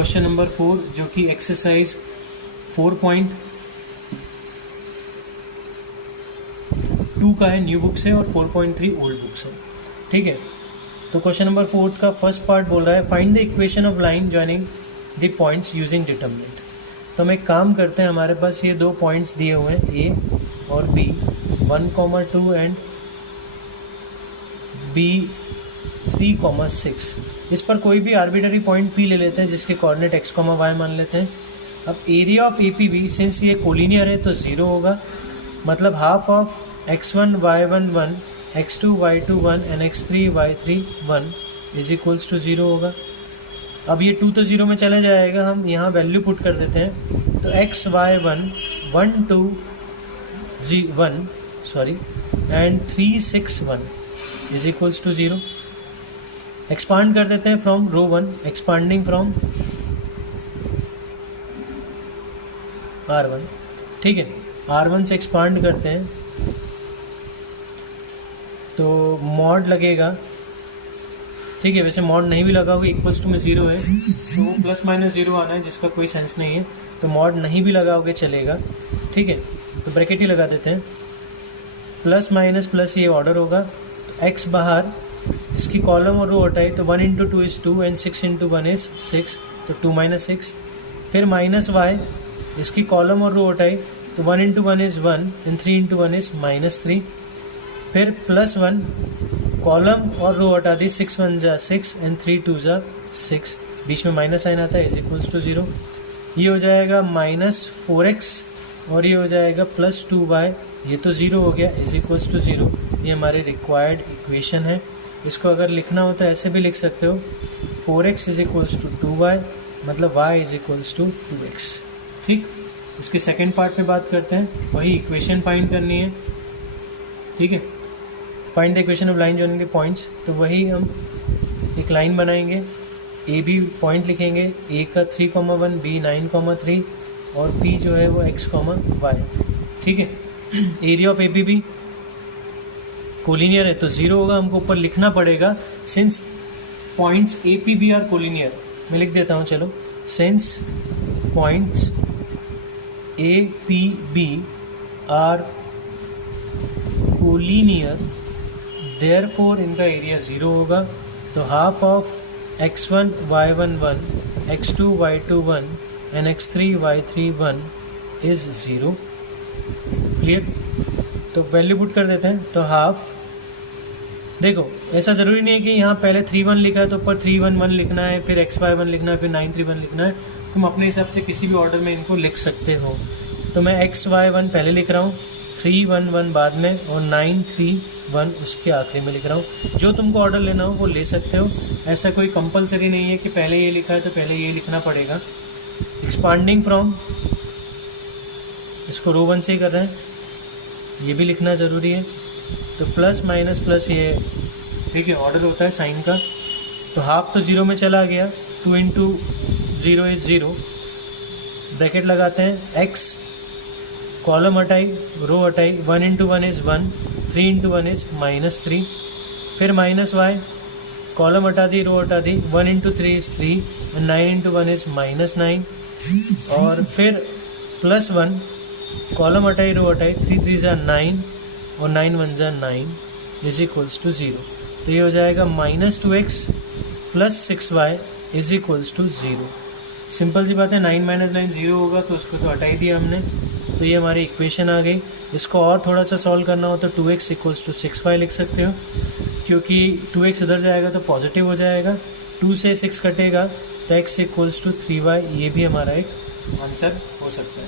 Question number 4 जो कि exercise 4.2 का है, न्यू बुक से, और 4.3 ओल्ड बुक से। ठीक है, तो क्वेश्चन नंबर 4 का फर्स्ट पार्ट बोल रहा है find the equation of line joining the points using determinant. तो हम एक काम करते हैं, हमारे पास ये दो पॉइंट्स दिए हुए हैं ए और बी, 1,2 एंड B3,6। इस पर कोई भी आर्बिटरी पॉइंट P ले लेते हैं जिसके कोऑर्डिनेट x, y मान लेते हैं। अब एरिया ऑफ APB सिंस ये कोलिनियर है तो 0 होगा, मतलब half of x1 y1 1, x2 y2 1 and x3 y3 1 is equals to 0 होगा। अब ये 2 तो 0 में चला जाएगा, हम यहाँ वैल्यू पुट कर देते हैं। तो x y1 1 2 1 sorry and 3 6 1 is equals to 0। Expand कर देते हैं from row 1, expanding from R1। ठीक है, R1 से एक्सपांड करते हैं तो मॉड लगेगा। ठीक है, वैसे मॉड नहीं भी लगा होगा, इक्वल्स टू में 0 है तो वो प्लस माइनस 0 आना है जिसका कोई सेंस नहीं है, तो मॉड नहीं भी लगाओगे चलेगा। ठीक है, तो ब्रैकेट ही लगा देते हैं, प्लस माइनस प्लस ये ऑर्डर होगा। तो x बाहर, इसकी कॉलम और रो हटाई तो 1 into 2 is 2 and 6 into 1 is 6, तो 2 माइनस 6। फिर माइनस y, इसकी कॉलम और रो हटाई तो 1 into 1 is 1 and 3 into 1 is -3। फिर प्लस 1, कॉलम और रो हटा दी, 6 1 जा 6 एंड 3 2 जा 6, बीच में माइनस साइन आता है, इज इक्वल्स टू 0। ये हो जाएगा -4x और ये हो जाएगा +2y, ये तो 0 हो गया, इज इक्वल्स टू 0। ये हमारी रिक्वायर्ड इक्वेशन है। इसको अगर लिखना हो तो ऐसे भी लिख सकते हो, 4x is equals to 2y, मतलब y is equals to 2x। ठीक, इसके सेकेंड पार्ट पे बात करते हैं, वही इक्वेशन फाइंड करनी है। ठीक है, find the equation of line joining the points, तो वही हम एक लाइन बनाएंगे, ए बी पॉइंट लिखेंगे, ए का 3,1, बी 9,3 और पी जो है वो x, y। ठीक है, एरिया ऑफ APB कोलिनियर है तो 0 होगा, हमको ऊपर लिखना पड़ेगा since points APB are collinear. मैं लिख देता हूँ, चलो, since points APB are collinear therefore इनका एरिया 0 होगा। तो half of x1 y1 1, x2 y2 1 and x3 y3 1 is 0। Clear, तो वैल्यू पुट कर देते हैं। तो हाफ, देखो ऐसा ज़रूरी नहीं है कि यहाँ पहले 3 1 लिखा है तो ऊपर 3 1 1 लिखना है, फिर x y 1 लिखना है, फिर 9 3 1 लिखना है। तुम अपने हिसाब से किसी भी ऑर्डर में इनको लिख सकते हो। तो मैं x y 1 पहले लिख रहा हूँ, 3 1 1 बाद में और 9 3 1 उसके आखिरी में लिख रहा हूँ। जो तुमको ऑर्डर लेना हो वो ले सकते हो, ऐसा कोई कंपलसरी नहीं है कि पहले ये लिखा है तो पहले ये लिखना पड़ेगा। एक्सपांडिंग फ्रॉम, इसको रो 1 से ही कर रहे हैं, ये भी लिखना ज़रूरी है। तो प्लस माइनस प्लस ये, ठीक है, ऑर्डर होता है साइन का। तो हाफ तो 0 में चला गया, 2 इंटू 0 इज़ 0, ब्रैकेट लगाते हैं, x कॉलम हटाई रो हटाई, 1 इंटू 1 इज़ 1, 3 इंटू 1 इज़ -3। फिर माइनस y, कॉलम हटा दी रो हटा दी, 1 into 3 is 3 and 9 into 1 is -9। और फिर प्लस 1, कॉलम हटाई रो हटाई, 3 3 जा 9 और 9 1 जा 9 इज इक्वल्स टू 0। तो ये हो जाएगा -2x plus 6y is equals to 0। Simple सी बात है, 9 माइनस 9 0 होगा तो उसको तो हटा ही दिया हमने। तो ये हमारी इक्वेशन आ गई। इसको और थोड़ा सा सॉल्व करना हो तो 2x इक्वल्स टू 6y लिख सकते हो, क्योंकि 2x उधर जाएगा तो पॉजिटिव हो जाएगा, 2 से 6 कटेगा तो x इक्वल्स टू 3y। ये भी हमारा एक आंसर हो सकता है।